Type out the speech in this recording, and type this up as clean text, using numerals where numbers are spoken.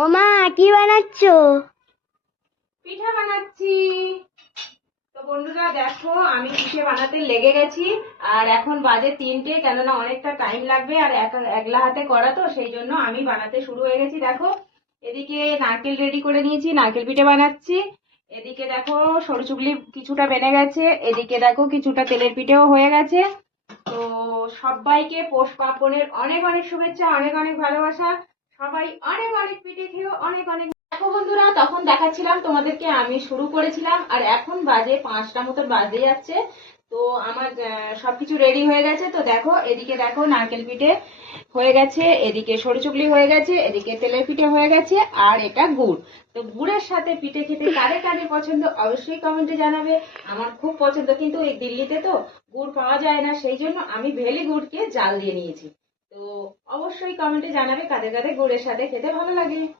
ও মা, কি বানাচ্ছ? পিঠা বানাচ্ছি। তো বন্ধুরা দেখো, আমি পিঠে বানাতে লেগে গেছি। আর এখন বাজে 3টে, কেননা অনেকটা টাইম লাগবে আর একলা হাতে করা, তো সেই জন্য আমি বানাতে শুরু হয়ে গেছি। দেখো, এদিকে নারকেল রেডি করে নিয়েছি, নারকেল পিঠে বানাচ্ছি। এদিকে দেখো সরু চুগলি কিছুটা বেনে গেছে, এদিকে দেখো কিছুটা তেলের পিঠেও হয়ে গেছে। তো সবাইকে পৌষ পার্বণের অনেক অনেক শুভেচ্ছা, অনেক অনেক ভালোবাসা। সবাই অনেক অনেক পিঠে খেয়েও অনেক অনেক। দেখো বন্ধুরা, তখন দেখাচ্ছিলাম তোমাদেরকে আমি শুরু করেছিলাম, আর এখন বাজে 5টা মতন বাজতে যাচ্ছে। তো আমার সবকিছু রেডি হয়ে গেছে। তো দেখো, এদিকে দেখো নারকেল পিঠে হয়ে গেছে, এদিকে সরু চুগলি হয়ে গেছে, এদিকে তেলের পিঠে হয়ে গেছে, আর এটা গুড়। তো গুড়ের সাথে পিঠে খেতে কাদের কাদের পছন্দ অবশ্যই কমেন্টে জানাবে। আমার খুব পছন্দ, কিন্তু এই দিল্লিতে তো গুড় পাওয়া যায় না, সেই জন্য আমি ভেলি গুড়কে জাল দিয়ে নিয়েছি। তো অবশ্যই কমেন্টে জানাবে কাদের কাদের গুড়ের সাথে খেতে ভালো লাগে।